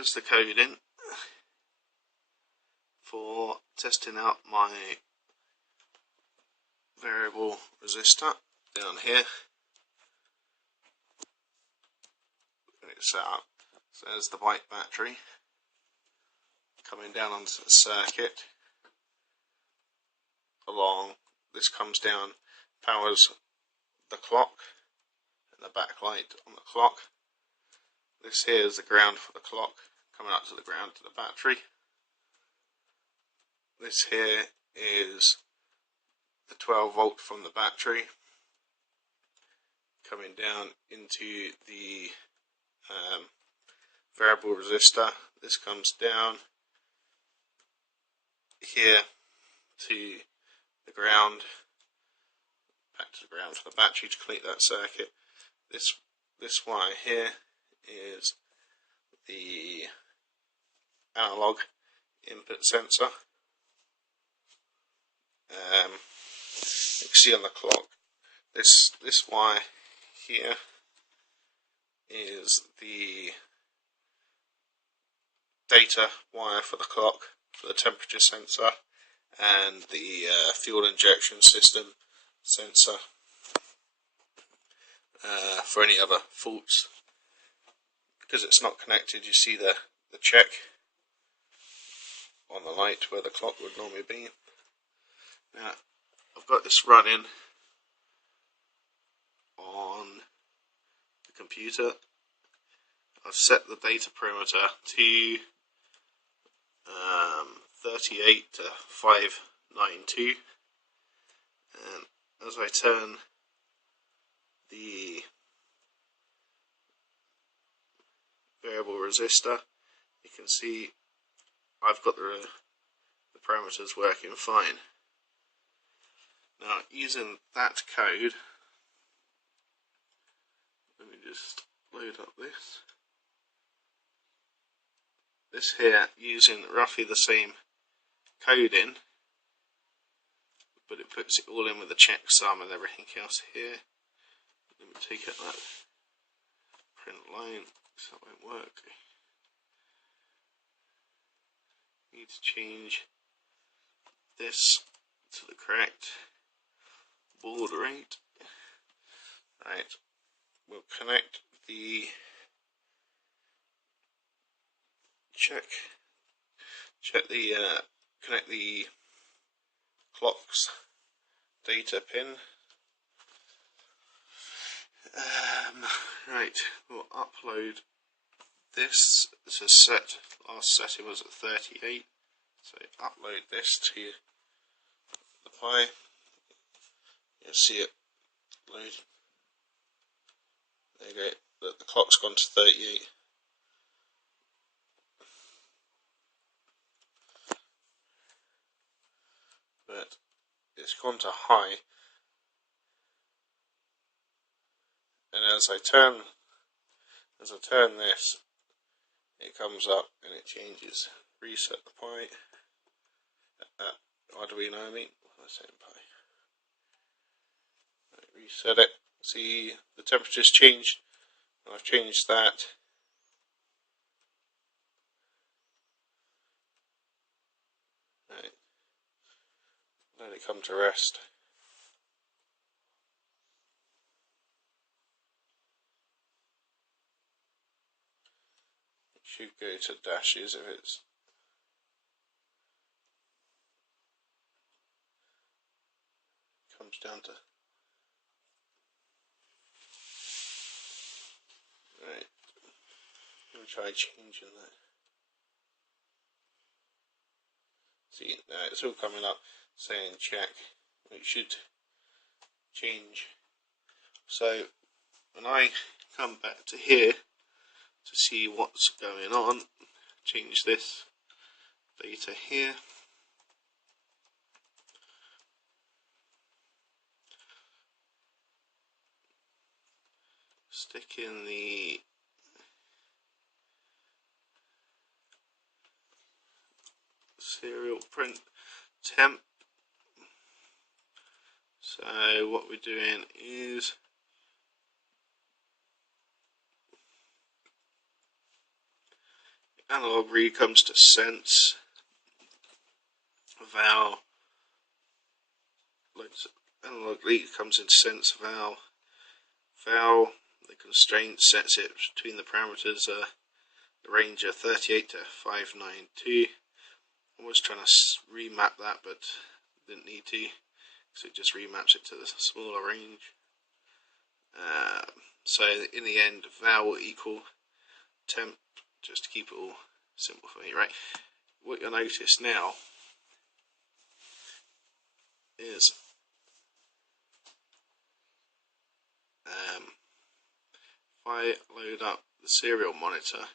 here's the coding for testing out my variable resistor down here. It's set up. So there's the white battery coming down onto the circuit. Along, this comes down, powers the clock and the backlight on the clock. This here is the ground for the clock, coming up to the ground to the battery. This here is the 12 volt from the battery coming down into the variable resistor. This comes down here to the ground, back to the ground for the battery to complete that circuit. This wire here is the analog input sensor. You can see on the clock, this wire here is the data wire for the clock, for the temperature sensor, and the fuel injection system sensor for any other faults. Because it's not connected, you see the check on the light where the clock would normally be. Now, I've got this running on the computer. I've set the data parameter to 38 to 592, and as I turn the variable resistor, you can see I've got the parameters working fine. Now, using that code, let me just load up this. This here, using roughly the same coding, but it puts it all in with the checksum and everything else here. Let me take out that print line, so that won't work. Need to change this to the correct baud rate. Right, we'll connect the connect the clock's data pin. Right, we'll upload this. This is set. Last setting was at 38, so upload this to the Pi. You'll see it load. There you go. The clock's gone to 38. But it's gone to high, and as I turn this, it comes up and it changes. Reset the Pi. Arduino, I mean. What am I saying, Pi? Right, reset it. See, the temperature's changed. I've changed that. Right. Let it come to rest. It should go to dashes if it's comes down to right. Let me try changing that. See, now it's all coming up saying check. It should change. So when I come back to here to see what's going on, change this data here. Stick in the serial print temp. So what we're doing is analog read comes to sense, val, analog read comes into sense, val, the constraint sets it between the parameters, the range of 38 to 592. I was trying to remap that, but didn't need to, so it just remaps it to the smaller range. So in the end, val will equal temp, just to keep it all simple for me, right? What you'll notice now is if I load up the serial monitor,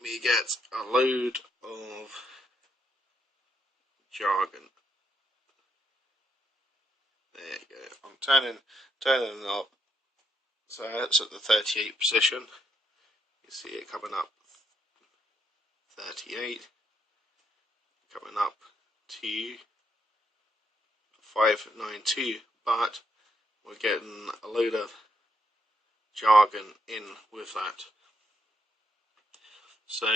we get a load of jargon. There you go. I'm turning the knob, so that's at the 38 position. You see it coming up 38, coming up to 592, but we're getting a load of jargon in with that. So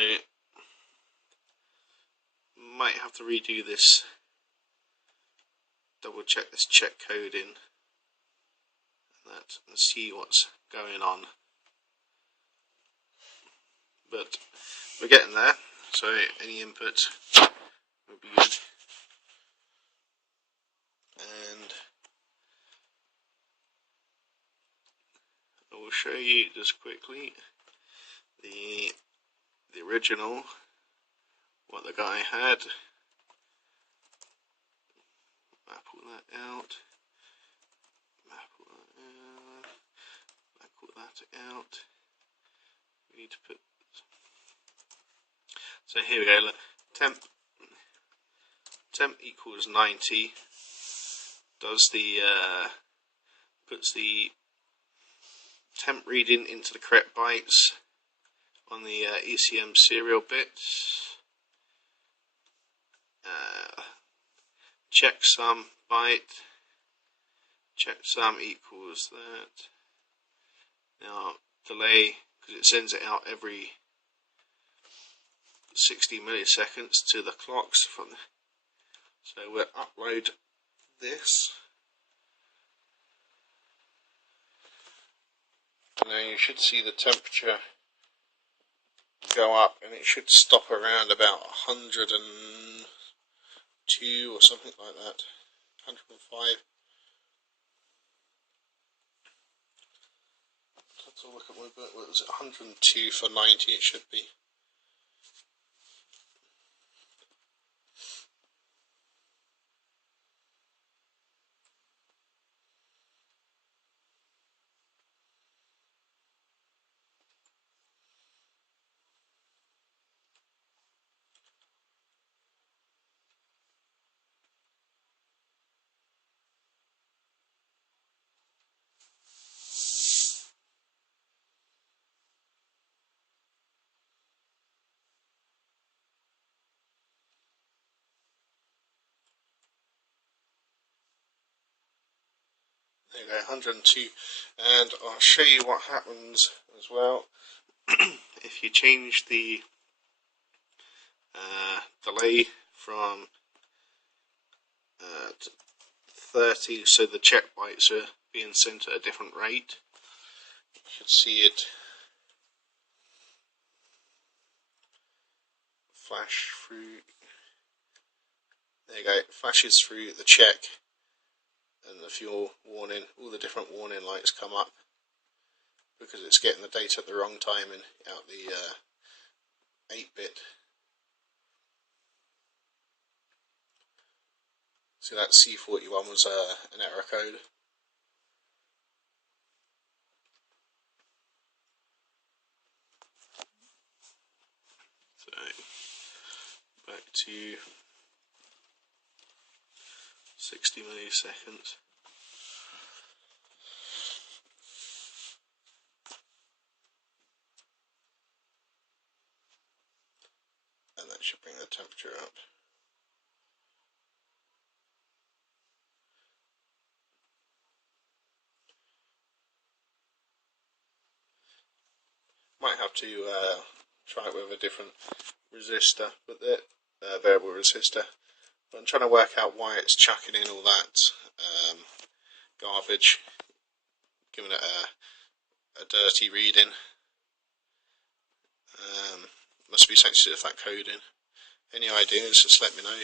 might have to redo this, double check this check code in that and see what's going on. But we're getting there, so any input would be good. And I will show you just quickly the original, what the guy had. Map all that out. Map all that out. We need to put. So here we go. Look, temp equals 90. Does the puts the temp reading into the correct bytes on the ECM serial bits. Checksum byte. Checksum equals that. Now delay, because it sends it out every 60 milliseconds to the clocks from. So we'll upload this. And now you should see the temperature go up, and it should stop around about 102 or something like that. 105. Let's have a look at my book. What was it? 102 for 90 it should be. There you go, 102, and I'll show you what happens as well if you change the delay from 30, so the check bytes are being sent at a different rate. You should see it flash through. There you go, it flashes through the check and the fuel warning, all the different warning lights come up because it's getting the data at the wrong time and out the 8-bit. So that C41 was an error code. So back to 60 milliseconds. And that should bring the temperature up. Might have to try it with a different resistor, but the variable resistor. But I'm trying to work out why it's chucking in all that garbage, giving it a dirty reading. Must be something to do with that coding. Any ideas, just let me know.